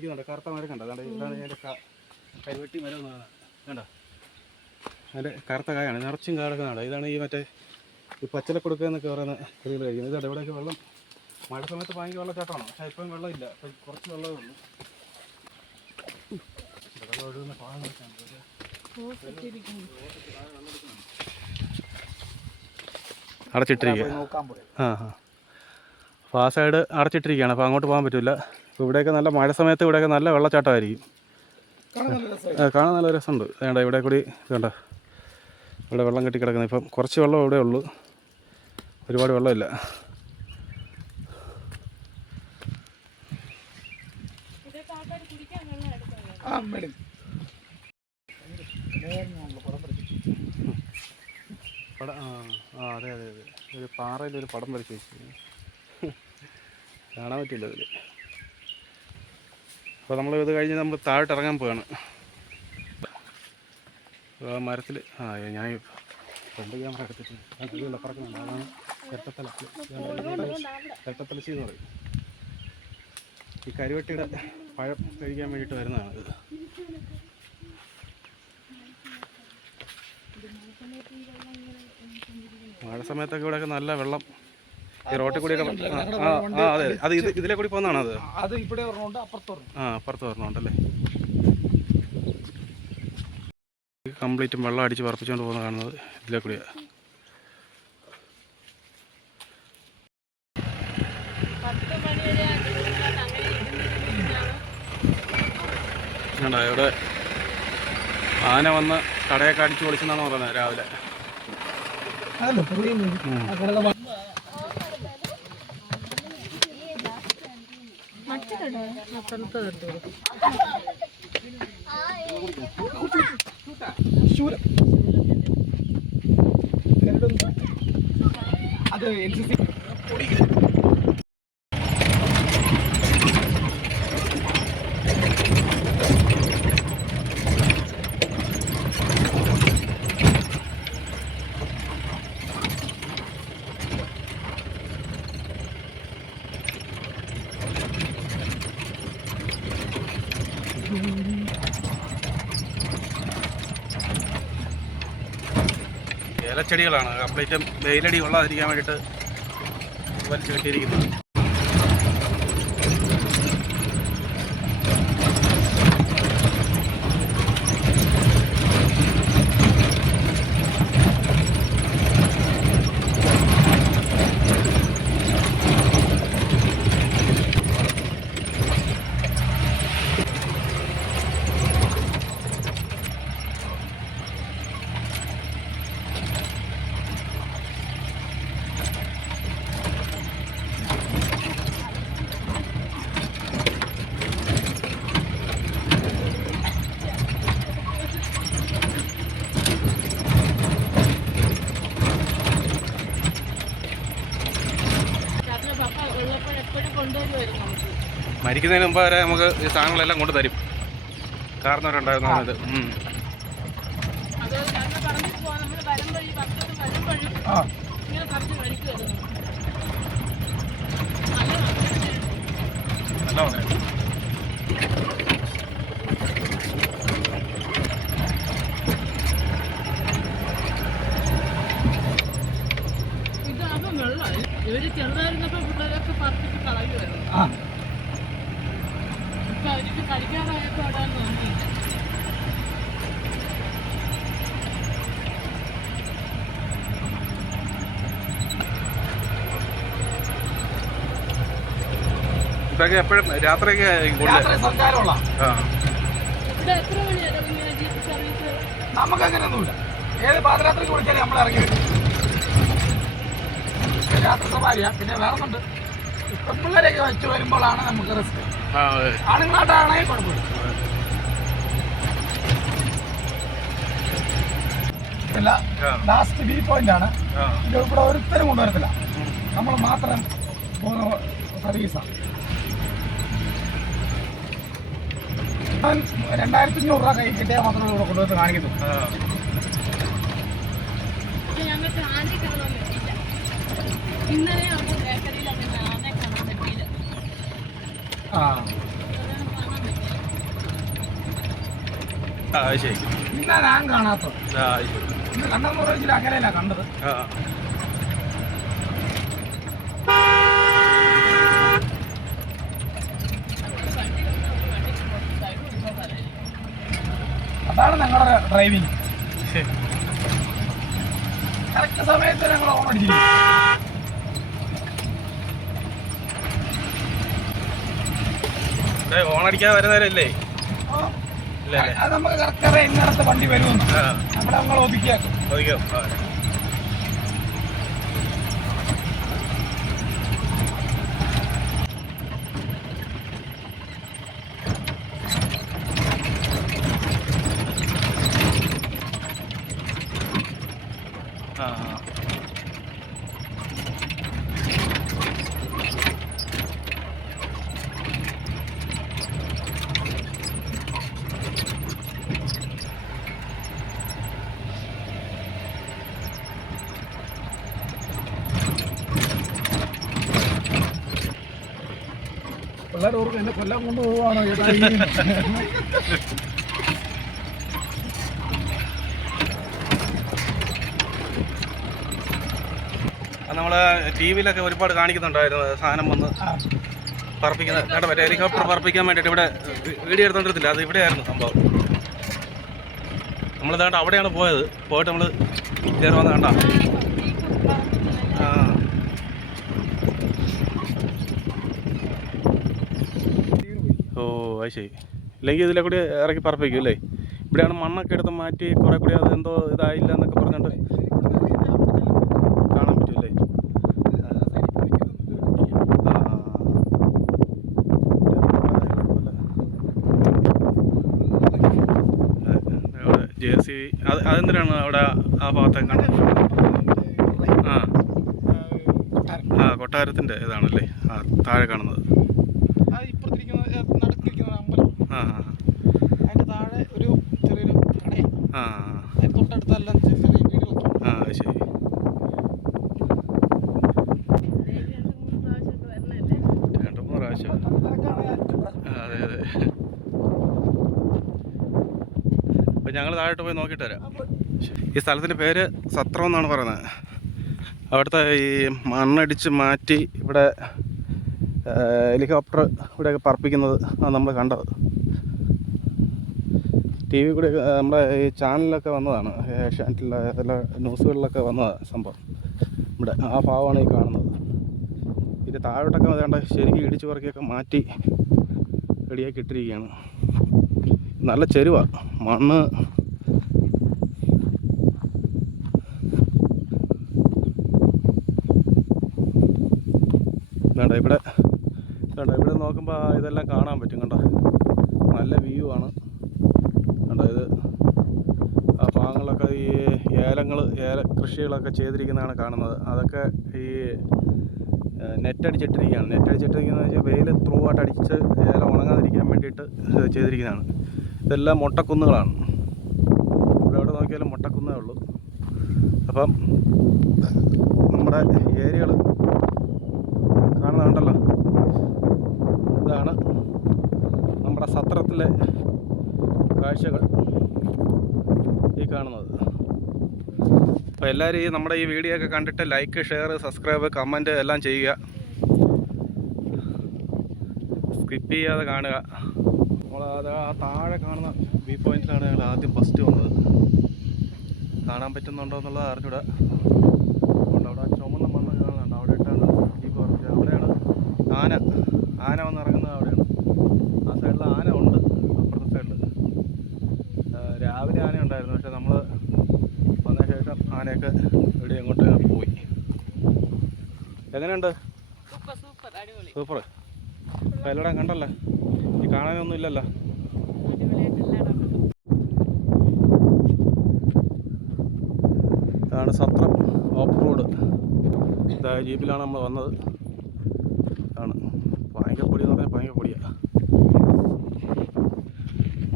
നിൽക്കുന്നുണ്ട്. കറുത്ത മരം കണ്ടോ? അതാണ് ഇതിൻ്റെ കരിവെട്ടി മരം കണ്ടോ? അതിൻ്റെ കറുത്ത കായാണ്, നിറച്ചും കാടൊക്കെ. ഇതാണ് ഈ മറ്റേ ഈ പച്ചിലക്കൊടുക്കുക എന്നൊക്കെ പറയുന്ന ചെടികൾ കഴിക്കുന്നത്. ഇതാണ് ഇവിടെയൊക്കെ വെള്ളം മഴ സമയത്ത് ഭയങ്കര വെള്ളച്ചാട്ടമാണ്. പക്ഷേ ഇപ്പം വെള്ളമില്ല, ഇപ്പം കുറച്ച് വെള്ളമേ ഉള്ളൂ. വെള്ളം ഒഴുകുന്ന ഭാഗങ്ങളൊക്കെയാണ് അടച്ചിട്ടിരിക്കുക. അപ്പോൾ ആ സൈഡ് അടച്ചിട്ടിരിക്കുകയാണ്, അപ്പോൾ അങ്ങോട്ട് പോകാൻ പറ്റില്ല. അപ്പോൾ ഇവിടെയൊക്കെ നല്ല മഴ സമയത്ത് ഇവിടെയൊക്കെ നല്ല വെള്ളച്ചാട്ടമായിരിക്കും. കാണാൻ നല്ല രസമുണ്ട്. വേണ്ട ഇവിടെ കൂടി വേണ്ട, ഇവിടെ വെള്ളം കെട്ടിക്കിടക്കുന്നത്. ഇപ്പം കുറച്ച് വെള്ളം ഇവിടെ ഉള്ളൂ, ഒരുപാട് വെള്ളമില്ല. അതെ അതെ അതെ, ഒരു പാറയിൽ ഒരു പടം വരച്ച് വെച്ചു, കാണാൻ പറ്റില്ല അതിൽ. അപ്പോൾ നമ്മൾ ഇത് കഴിഞ്ഞ് നമ്മൾ താഴോട്ട് ഇറങ്ങാൻ പോവാണ്. മരത്തിൽ ഞാൻ ഫ്രണ്ട് ക്യാമറ എടുത്തിട്ട് പറക്കുന്നുണ്ട്. അതാണ് ഇരട്ടത്തലച്ചി എന്ന് പറയും. ഈ കരിവെട്ടിയുടെ പഴം കഴിക്കാൻ വേണ്ടിയിട്ട് വരുന്നതാണ് ഇത്. മഴ സമയത്തൊക്കെ ഇവിടെയൊക്കെ നല്ല വെള്ളം ഈ റോട്ടിൽ കൂടിയൊക്കെ. അതെ, അത് ഇതിലെ കൂടി പോകുന്നതാണോ? അത് ഇവിടെ അപ്പുറത്ത് വരണുണ്ടല്ലേ. കംപ്ലീറ്റും വെള്ളം അടിച്ച് പറപ്പിച്ചുകൊണ്ട് പോകുന്ന കാണുന്നത് ഇതിലെ കൂടിയാണ്. ഇവിടെ ആന വന്ന് കടയൊക്കെ അടിച്ച് പൊളിച്ചെന്നാണ് പറയുന്നത് രാവിലെ. അത് ഏലച്ചെടികളാണ് കംപ്ലീറ്റും വെയിലടി കൊള്ളാതിരിക്കാൻ വേണ്ടിയിട്ട് വലിച്ചു കെട്ടിയിരിക്കുന്നത്. മരിക്കുന്നതിന് മുമ്പ് വരെ നമുക്ക് ഈ സാധനങ്ങളെല്ലാം കൊണ്ട് തരും. കാരണവരുണ്ടായിരുന്നു ഇത്. ഇതാകും വെള്ളം ഇവര് ചെറുതായിരുന്നപ്പോ പിള്ളേരൊക്കെ പറപ്പിച്ച് കളയുമായിരുന്നു. ഇപ്പൊ അവർക്ക് കളിക്കാറായപ്പോ അവിടെ തോന്നി. ഇതൊക്കെ എപ്പോഴും രാത്രിയൊക്കെ സഞ്ചാരമുള്ള ഇവിടെ എത്ര മണിയാണ് ജീപ്പ് സർവീസ്? നമുക്ക് അങ്ങനെയൊന്നുമില്ല. ഏത് പാതിരാത്രിക്ക് വിളിച്ചാലും നമ്മൾ ഇറങ്ങി വരും. രാത്രി സവാരിയാ. പിന്നെ വേറൊന്നുണ്ട്, പെൺപിള്ളേരെയൊക്കെ വെച്ച് വരുമ്പോഴാണ് നമുക്ക് റിസ്ക്. ആണുങ്ങളായിട്ടാണെങ്കിൽ കുഴപ്പമില്ല. ലാസ്റ്റ് വ്യൂ പോയിന്റ് ആണ്. ഇവിടെ ഒരുത്തരും കൊണ്ടുവരത്തില്ല, നമ്മൾ മാത്രം പോകുന്ന സർവീസാണ്. 2500 രൂപ കൈ കിട്ടിയാൽ മാത്രമേ ഇവിടെ കൊണ്ടുവന്ന് കാണിക്കുന്നു. ആ ശരി. ഇന്നാ ഞാൻ കാണാത്തത്. ആ ശരി. ഇന്ന് കണ്ടെന്ന് പറഞ്ഞാൽ അകലെയല്ല കണ്ടത്. ആ അതാണ് ഞങ്ങളുടെ ഡ്രൈവിങ്. കറക്റ്റ് സമയത്ത് ഞങ്ങൾ ഓൺ അടിച്ചിരിക്കും. ഓണടിക്കാൻ വരുന്നവരല്ലേ? അത് നമുക്ക് കറക്റ്റ് അറിയാം ഇന്നടത്ത് വണ്ടി വരുമെന്ന്. അവിടെ നമ്മൾ ഒതുക്കിയാക്കും. പിള്ളേർ ഓർക്കും എന്നെ കൊല്ലാൻ കൊണ്ടുപോവാണോ ചേട്ടാ. നമ്മൾ ടി വിയിലൊക്കെ ഒരുപാട് കാണിക്കുന്നുണ്ടായിരുന്നു സാധനം വന്ന് പറപ്പിക്കുന്ന കേട്ടോ, മറ്റേ ഹെലികോപ്റ്റർ പറപ്പിക്കാൻ വേണ്ടിയിട്ട് ഇവിടെ വീഡിയോ എടുത്തോണ്ടിരുന്നില്ല. അത് ഇവിടെയായിരുന്നു സംഭവം. നമ്മളിതാണ്ട് അവിടെയാണ് പോയിട്ട് നമ്മൾ കയറി വന്ന് കണ്ട. ആ ഓ അത് ശരി. ഇല്ലെങ്കിൽ ഇതിലെ കൂടി ഇറക്കി പറപ്പിക്കും അല്ലേ? ഇവിടെയാണ് മണ്ണൊക്കെ എടുത്ത് മാറ്റി കുറേ കൂടി അത് എന്തോ ഇതായില്ല എന്നൊക്കെ പറഞ്ഞിട്ട് കാണാൻ പറ്റുമല്ലേ? JCB അതെന്തിനാണ് അവിടെ ആ ഭാഗത്തൊക്കെ കാണുന്നത്? ആ കൊട്ടാരത്തിൻ്റെ ഇതാണല്ലേ ആ താഴെ കാണുന്നത്. ആ താഴെ ഒരു ചെറിയൊരു ആ തൊട്ടടുത്തെല്ലാം ചെറിയ വീടുകൾ. ആ ശരി. 2-3 പ്രാവശ്യം. അതെ അതെ. അപ്പം ഞങ്ങൾ താഴോട്ട് പോയി നോക്കിയിട്ട് വരാം. ഈ സ്ഥലത്തിൻ്റെ പേര് സത്രം എന്നാണ് പറയുന്നത്. അവിടുത്തെ ഈ മണ്ണടിച്ച് മാറ്റി ഇവിടെ ഹെലികോപ്റ്റർ ഇവിടെയൊക്കെ പറപ്പിക്കുന്നത് നമ്മൾ കണ്ടത്. ടി വി കൂടെ നമ്മുടെ ഈ ചാനലിലൊക്കെ വന്നതാണ്, ഏഷ്യാനെറ്റിലെ എല്ലാ ന്യൂസുകളിലൊക്കെ വന്നതാണ് സംഭവം. ഇവിടെ ആ ഭാഗമാണ് ഈ കാണുന്നത്. ഇത് താഴോട്ടൊക്കെ വേണ്ട ശരിക്കും ഇടിച്ചു പറക്കിയൊക്കെ മാറ്റി റെഡിയാക്കി ഇട്ടിരിക്കുകയാണ്. നല്ല ചെരുവാണ് മണ്ണ്. വേണ്ട ഇവിടെ നോക്കുമ്പോൾ ഇതെല്ലാം കാണാൻ പറ്റും. കണ്ടോ, നല്ല വ്യൂ ആണ്. കണ്ടോ, ഇത് ആ ഭാഗങ്ങളൊക്കെ ഈ ഏല കൃഷികളൊക്കെ ചെയ്തിരിക്കുന്നതാണ് കാണുന്നത്. അതൊക്കെ ഈ നെറ്റടിച്ചിട്ടിരിക്കുകയാണ്. നെറ്റടിച്ചിട്ടിരിക്കുന്നത് വെച്ചാൽ വെയിൽ ത്രൂ ആയിട്ട് അടിച്ച് ഏല ഉണങ്ങാതിരിക്കാൻ വേണ്ടിയിട്ട് ചെയ്തിരിക്കുന്നതാണ്. ഇതെല്ലാം മൊട്ടക്കുന്നുകളാണ്. ഇവിടെ നോക്കിയാലും മൊട്ടക്കുന്നേ ഉള്ളൂ. അപ്പം നമ്മുടെ ഏരിയകൾ കാണുന്നുണ്ടല്ലോ, ഇതാണ് നമ്മുടെ സത്രത്തിലെ കാഴ്ചകൾ ഈ കാണുന്നത്. അപ്പോൾ എല്ലാവരും ഈ നമ്മുടെ ഈ വീഡിയോ ഒക്കെ കണ്ടിട്ട് ലൈക്ക്, ഷെയർ, സബ്സ്ക്രൈബ്, കമൻറ്റ് എല്ലാം ചെയ്യുക. സ്കിപ്പ് ചെയ്യാതെ കാണുക. നമ്മളത് ആ താഴെ കാണുന്ന വ്യൂ പോയിന്റിലാണ് ഞങ്ങൾ ആദ്യം ഫസ്റ്റ് വന്നത്. കാണാൻ പറ്റുന്നുണ്ടോ എന്നുള്ളത് അറിഞ്ഞൂടാ. അവിടെ ചുമന്ന മണ്ണ് കാണുന്നുണ്ട്. അവിടെ ഇട്ടാണ് ജീപ്പ് പറഞ്ഞത്. അവിടെയാണ് ആന വന്ന് ഇറങ്ങുന്നത്. അവിടെയാണ് ആ സൈഡിൽ ആന ഉണ്ട്. അപ്പുറത്തെ സൈഡിൽ രാവിലെ ആന ഉണ്ടായിരുന്നു. പക്ഷെ നമ്മൾ വന്ന ശേഷം ആനയൊക്കെ ഇവിടെ അങ്ങോട്ട് പോയി. എങ്ങനെയുണ്ട്? സൂപ്പർ. അപ്പോൾ എല്ലായിടം കണ്ടല്ലോ, ഈ കാണാനൊന്നും ഇല്ലല്ലോ. ഇതാണ് സത്രം ഓഫ് റോഡ്. ഇതാ ജീപ്പിലാണ് നമ്മൾ വന്നത്. ആണ് ഭയങ്കര പൊടി എന്ന് പറഞ്ഞാൽ ഭയങ്കര പൊടിയാണ്.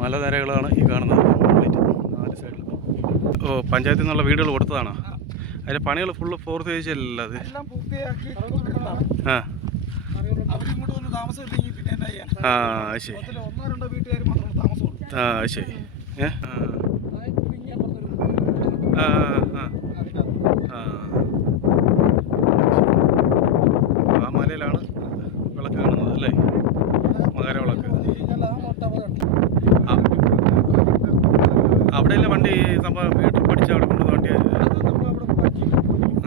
മലനിരകളാണ് ഈ കാണുന്നത്. 4 സൈഡിൽ പഞ്ചായത്തിൽ നിന്നുള്ള വീടുകൾ കൊടുത്തതാണോ? അതിൻ്റെ പണികൾ ഫുള്ള് പൂർത്തീകരിച്ചല്ലോ അത്? ആ ആ ശരി. ആ ശരി. ഏ ആ ആ ആ മലയിലാണ് വിളക്ക് കാണുന്നത് അല്ലേ? മകരവിളക്ക്. അവിടെയല്ലേ വണ്ടി സംഭവം ട്രിപ്പ് അടിച്ച് അവിടെ കൊണ്ടുവന്ന വണ്ടി?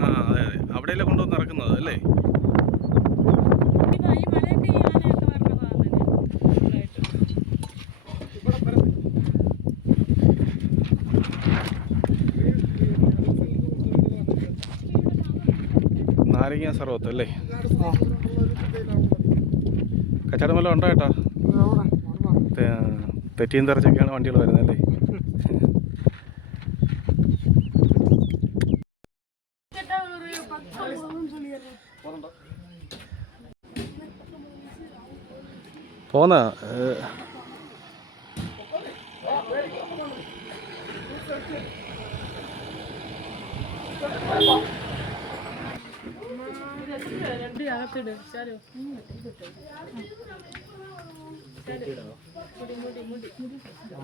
ആ അതെ അതെ, അവിടെയല്ലേ കൊണ്ടുവന്ന് ഇറക്കുന്നത് അല്ലേ? നാരങ്ങ സർവത്ത് അല്ലേ? കച്ചവടം വല്ലതും ഉണ്ടോ ചേട്ടാ? തെറ്റിയും തെറിച്ചൊക്കെയാണ് വണ്ടികൾ വരുന്നത് അല്ലേ? പോന്ന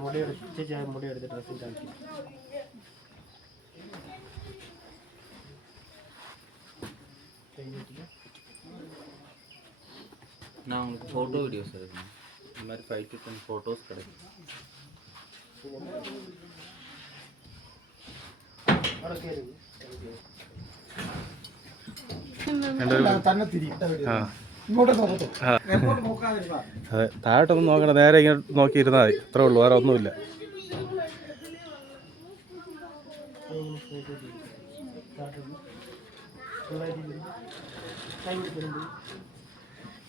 മുടി എടുത്ത് ഡ്രസ്സിൽ ആക്കി நான் உங்களுக்கு ஃபோட்டோ வீடியோஸ் எடுக்கணும். இந்த மாதிரி 5 to 10 ஃபோட்டோஸ் கிடைக்கும். അതെ, താഴോട്ടൊന്നും നോക്കണ്ട, നേരെ ഇങ്ങനെ നോക്കിയിരുന്നാൽ മതി, അത്രേ ഉള്ളൂ, വേറെ ഒന്നുമില്ല.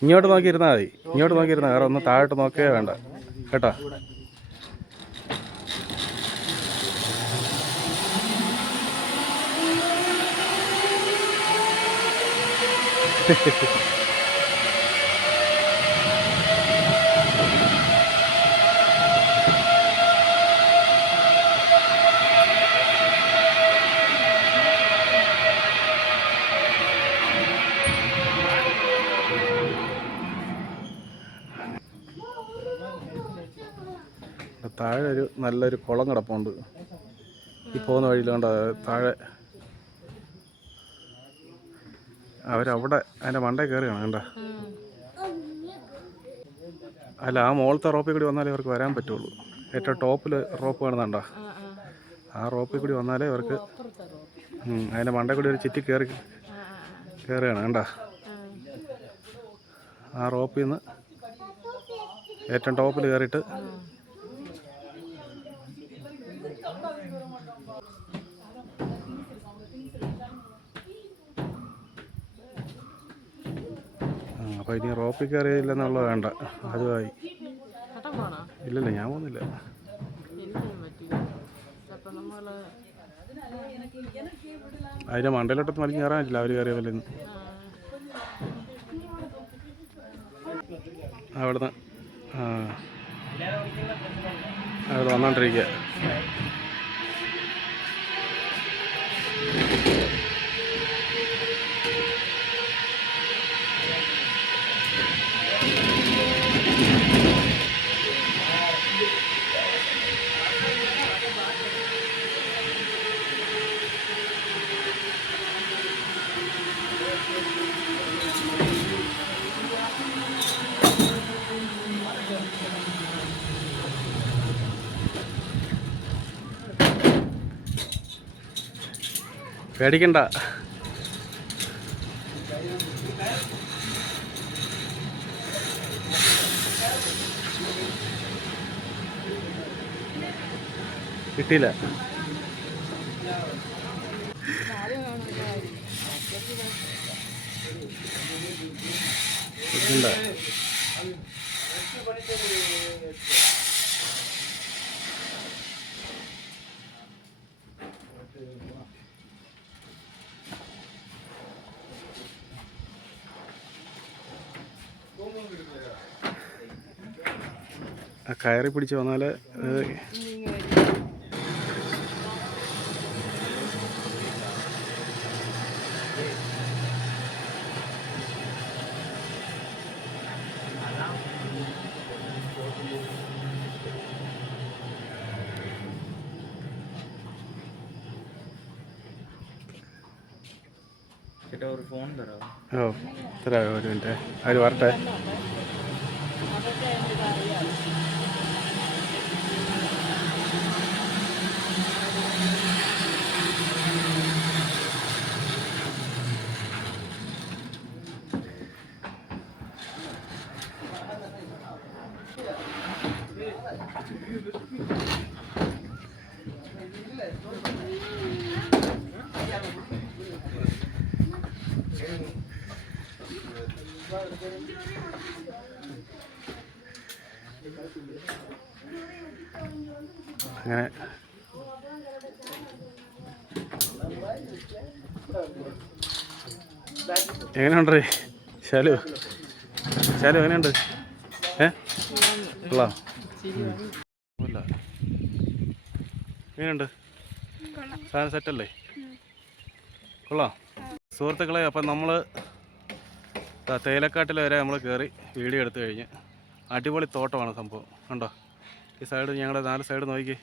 ഇങ്ങോട്ട് നോക്കിയിരുന്നാൽ മതി, ഇങ്ങോട്ട് നോക്കിയിരുന്നാൽ വേറെ ഒന്നും താഴോട്ട് നോക്കുകയേ വേണ്ട കേട്ടോ. താഴെ ഒരു നല്ലൊരു കുളം കിടപ്പുണ്ട്. ഈ പോകുന്ന വഴിയിൽ കണ്ട താഴെ അവരവിടെ അതിൻ്റെ മണ്ടയിൽ കയറിയാണ് കണ്ട. അല്ല, ആ മുകളിലത്തെ റോപ്പിൽ കൂടി വന്നാലേ ഇവർക്ക് വരാൻ പറ്റുള്ളൂ. ഏറ്റവും ടോപ്പിൽ റോപ്പ് കാണുന്നുണ്ടോ? ആ റോപ്പിൽ കൂടി വന്നാലേ ഇവർക്ക് അതിൻ്റെ മണ്ടയിൽ കൂടി ഒരു ചുറ്റി കയറുകയാണ് കണ്ട. ആ റോപ്പിൽ നിന്ന് ഏറ്റവും ടോപ്പിൽ കയറിയിട്ട് അപ്പോൾ ഇനി റോപ്പിൽ കയറിയില്ലെന്നുള്ളത് വേണ്ട, അതുമായി. ഇല്ലല്ല, ഞാൻ പോകുന്നില്ല. അതിൻ്റെ മണ്ടയിലോട്ടത്ത് മലിഞ്ഞ് കയറാൻ പറ്റില്ല, അവർ കയറിയ പോലെ. അവിടുന്ന് അവിടെ വന്നോണ്ടിരിക്കുക. പേടിക്കണ്ട. കിട്ടിയില്ല. കിട്ടണ്ട. ആ കയറി പിടിച്ച് വന്നാൽ ചേട്ടാ ഒരു ഫോൺ തരാമോ? ഓ തരാമോ? ഒരു മിനിറ്റ് അവർ വരട്ടെ. അങ്ങനെ എങ്ങനെയുണ്ട് ശാലു? ശാലു എങ്ങനെയുണ്ട്? കൊള്ളാം. ഇല്ല എങ്ങനെയുണ്ട്? സാധനം സെറ്റല്ലേ? കൊള്ളാം. സുഹൃത്തുക്കളെ, അപ്പം നമ്മൾ തേയിലക്കാട്ടിൽ വരെ നമ്മൾ കയറി വീഡിയോ എടുത്തു കഴിഞ്ഞ് അടിപൊളി തോട്ടമാണ് സംഭവം. കണ്ടോ ഈ സൈഡ്, ഞങ്ങളുടെ 4 സൈഡ് നോക്കി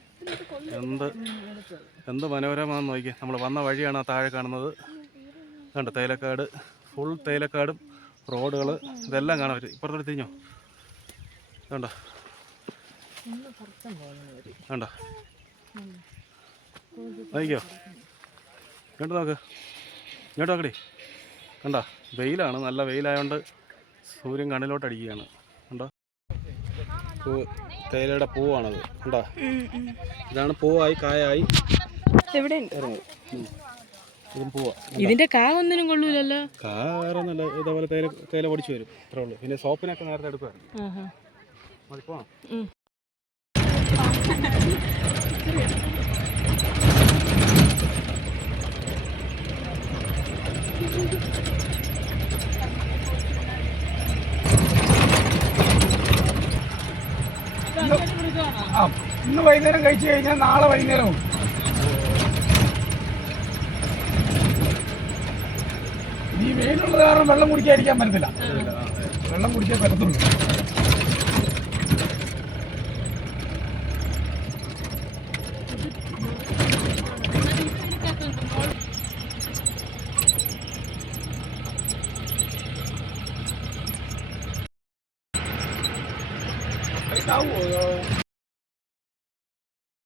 എന്ത് മനോഹരമാണെന്ന് നോക്കി. നമ്മൾ വന്ന വഴിയാണ് ആ താഴെ കാണുന്നത്. കണ്ടോ തേയിലക്കാട്, ഫുൾ തേയിലക്കാടും റോഡുകൾ ഇതെല്ലാം കാണാൻ പറ്റും. ഇപ്പുറത്തോട്ട് തിരിഞ്ഞോ? കണ്ടോ കണ്ടോ നോക്കിയോ? ഇങ്ങോട്ട് നോക്ക്, ഇങ്ങോട്ട് നോക്കടി. കണ്ടോ വെയിലാണ്, നല്ല വെയിലായതുകൊണ്ട് സൂര്യൻ കണ്ണിലോട്ട് അടിക്കുകയാണ്. കണ്ടോ തേയിലയുടെ പൂവാണത്. കണ്ടോ ഇതാണ് പൂവായി കായായി ഇറങ്ങും. ഇതും പൂവാ. ഇതിന്റെ കാ ഒന്നിനും കൊള്ളൂലല്ലോ. കാ വേറെ നല്ല ഇതേപോലെ തേയില പൊടിച്ചു വരും, അത്രേ ഉള്ളൂ. പിന്നെ സോപ്പിനൊക്കെ നേരത്തെ എടുക്കുമായിരുന്നു. മതിപ്പോ ഇന്ന് വൈകുന്നേരം കഴിച്ചു കഴിഞ്ഞാൽ നാളെ വൈകുന്നേരവും ഈ വെയിലുള്ള കാരണം വെള്ളം കുടിക്കാതിരിക്കാൻ പറ്റത്തില്ല. വെള്ളം കുടിക്കാൻ പറ്റത്തുള്ളൂ.